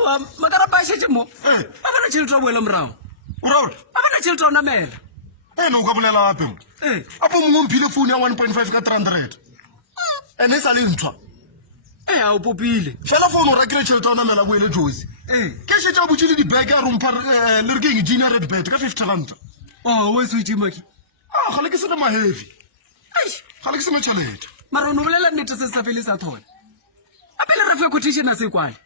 awa magara ba shetse mo abana tshilto boela mrao Uraut abana tshilto na mela no ka bolela gape apo mongwe mphile phone ya 1.5 ka 300 ene sa le ntshwa a o popile fela phone o rekile tšhelete ona mela boele josi ke shetse a botšile dibeke a rompa le re keng junior red bet ka 50 rand we switch maki ga le ke sena maheavy ga le ke sena tšhelete mara no bolela nnete se sa fele sa thona apele refe quotation a se kwale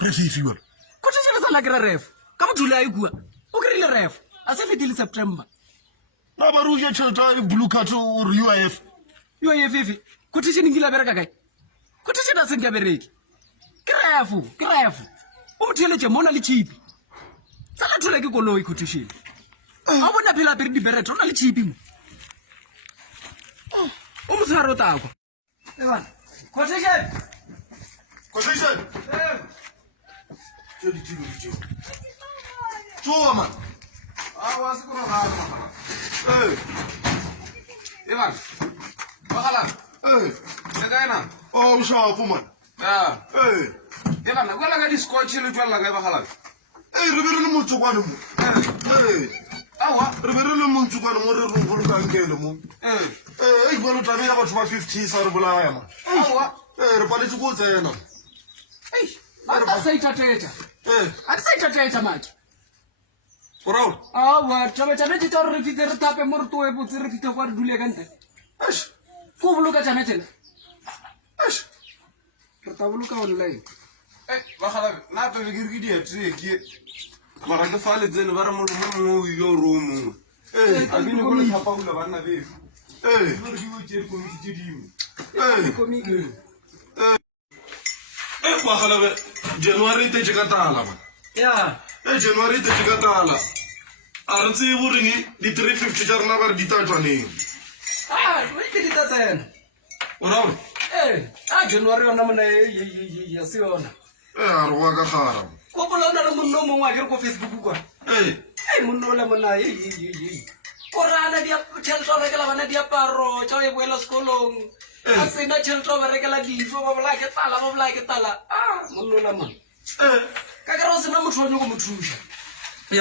refifi wena quotation sa la kra ref ka bodula a ikua o krile ref a se fetile September na ba ruje tšhelete blue card or UIF quotation ngila bereka kae quotation a se nka bereki ke ref o motheletse mona le chipi tsala thole ke koloi quotation a bona phela pere di beret ona le chipi mo o motshwaro takwa bana quotation Joa man awa sikuro ha Ivan bakhala nakaina oh shapo man Ivan kwala ka discord le twala ka bakhala re be re le motsokwane mo awa re be re le motsokwane mo re re boloka nkele mo bolo tlamela batho ba 50 sa re bolaya man awa re paletse go tsena a sa itateta a sa itateta maki Uraut awa tšaba tša re fite re tape mo re toe botse re fite kwa re dule ka ntle ko boloka tšana tšena re ta boloka online bakhala na pe ke re di etse ke mara ke fa le tsene ba re mo mo yo romo a bine go le thapa ula bana be re ke go tšere komiti dingwe bakhala be January te ka tala man ya January te ka tala a re tse bo reng di 350 tša rena ba re di tatwaneng we ke di tatsena Uraut a January yona mona ya se yona a re wa ka gara ko bola ona le monno mongwe a ke re ko Facebook kwa monno le mona ko rana di tšhelete o rekela bana diaparo tša o e boela sekolong a sena tšhelete o ba rekela dijo ba bola ke tala monno le mona ka kare o sena motho wa nyako mo thuša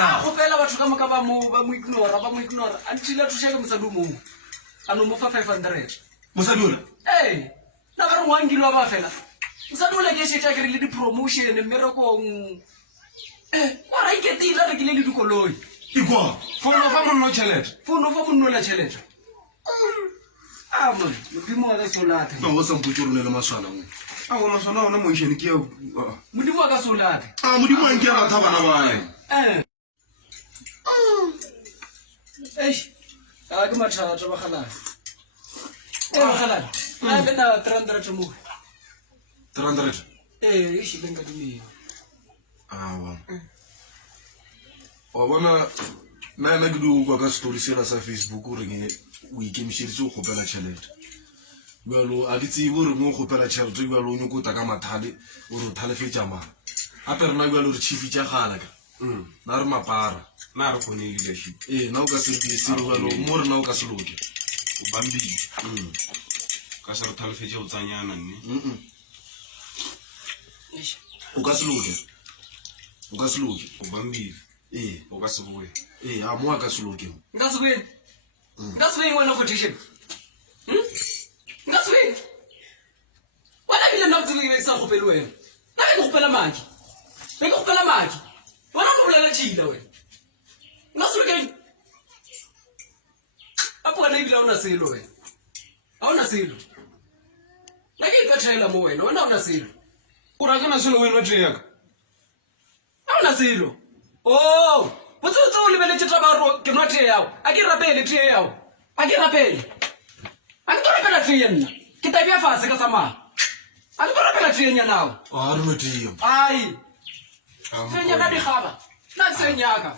a gopela batho ka moka ba mo ignora a ntšhile a thuša ke mosadi o mongwe a no mo fa 500 mosadi ole na ba re ngwangilwa ba fela mosadi ole ke šetša kere le di-promotion mmerekong ora iketile a rekile le dikoloi ikwa fono fa monno tšhelete fono fa monnola tšhelete mon modimo wa ka solate go sampotse rone le maswana mo awa maswana ona moišene ke modimo wa ka solate modimo a nke ratha bana bae a ke mathata bagalane bagalane a bena 300 mo 300 e šileng ka dimeo awa wa bona nna ke di ukwa ka story sela sa Facebook o reng o ikemišeditse go kgopela tšhelete bjalo a di tsebe gore mo kgopela tšhelete bjalo o nyoko ta ka mathale o re o thalefetša mara gape rena bjalo re chifi tša gala ka na re mapara na re kgone leadership na o ka se bjalo mo rena o ka se loke o bambile ka se re thalefetše go tsanyana nne o ka se loke o bambile o ka se boe a mo a ka se loke nka se boeng wena quotation nka se boeng wena bile nna o tsebe sa gopele wena na be ke gopela maki wena o bolela tšhila wena nka se lokeng apo wena ebile a ona selo wena a ona selo na ke ipethaela mo wena a ona selo o ra ke na selo wena batho yaka a ona selo botsotse o lebeletse taba ke nwa tee yago a ke rapele tee yago a ke to rapela tee nna ke tabia fase ka tsamaya a ke to rapela tee nyanago a re meteo ai se nyaka digaba na se nyaka